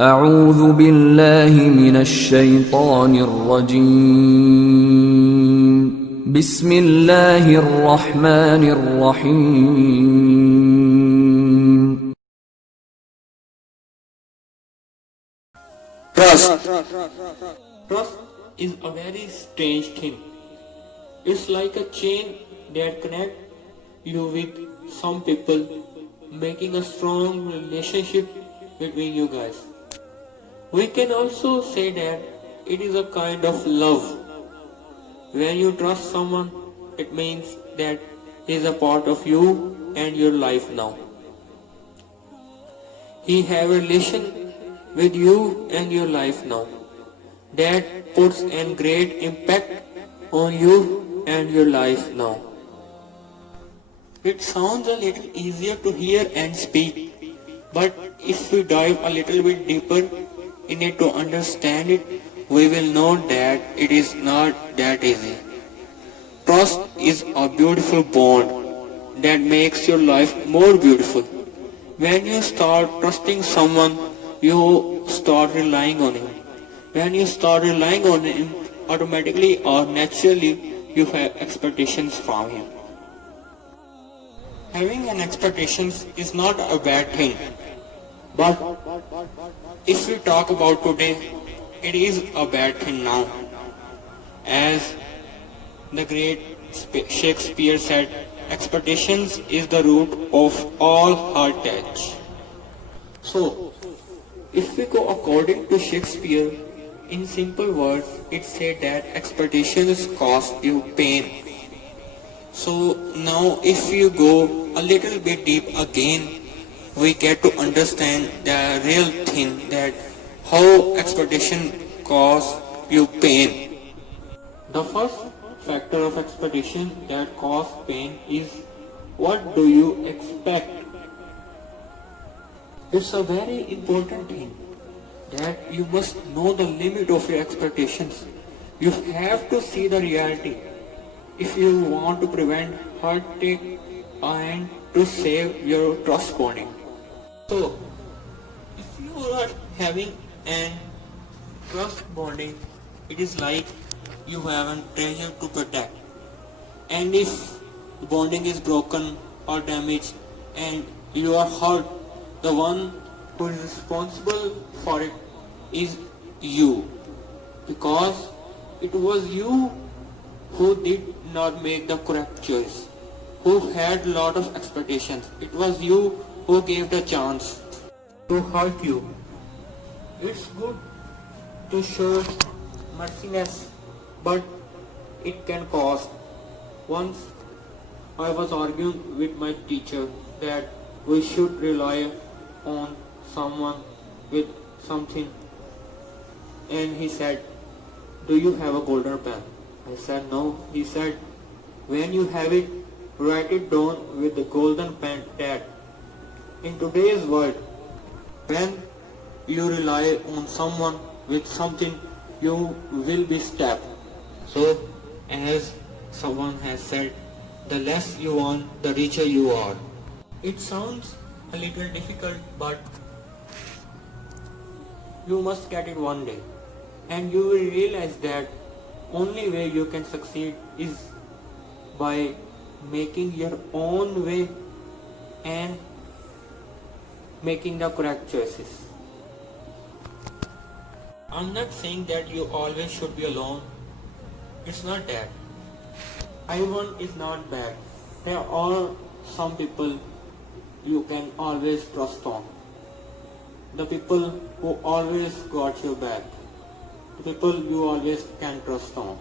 أعوذ بالله من الشيطان الرجيم بسم الله الرحمن الرحيم. Trust. Trust is a very strange thing. It's like a chain that connects you with some people, making a strong relationship between you guys. We can also say that it is a kind of love. When you trust someone, it means that he is a part of you and your life now. He have a relation with you and your life now. That puts a great impact on you and your life now. It sounds a little easier to hear and speak, but if we dive a little bit deeper in it to understand it, we will know that it is not that easy. Trust is a beautiful bond that makes your life more beautiful. When you start trusting someone, you start relying on him. When you start relying on him, automatically or naturally you have expectations from him. Having an expectations is not a bad thing, but if we talk about today, it is a bad thing now. As the great Shakespeare said, expectations is the root of all heartache. So, if we go according to Shakespeare, in simple words, it said that expectations cause you pain. So now if you go a little bit deep again, we get to understand the real thing that how expectation cause you pain. The first factor of expectation that cause pain is what do you expect? It's a very important thing that you must know the limit of your expectations. You have to see the reality if you want to prevent heartache and to save your trust bonding. So, if you are having an trust bonding, it is like you have a treasure to protect. And if the bonding is broken or damaged and you are hurt, the one who is responsible for it is you, because it was you who did not make the correct choice, who had a lot of expectations. It was you who gave the chance to hurt you. It's good to show merciness, but it can cost. Once I was arguing with my teacher that we should rely on someone with something, and he said, "Do you have a golden pen?" I said, "No." He said, "When you have it, write it down with the golden pen that in today's world, when you rely on someone with something, you will be stabbed." So, as someone has said, the less you want, the richer you are. It sounds a little difficult, but you must get it one day. And you will realize that only way you can succeed is by making your own way and making the correct choices. I'm not saying that you always should be alone. It's not that. Everyone is not bad. There are some people you can always trust on. The people who always got your back. The people you always can trust on.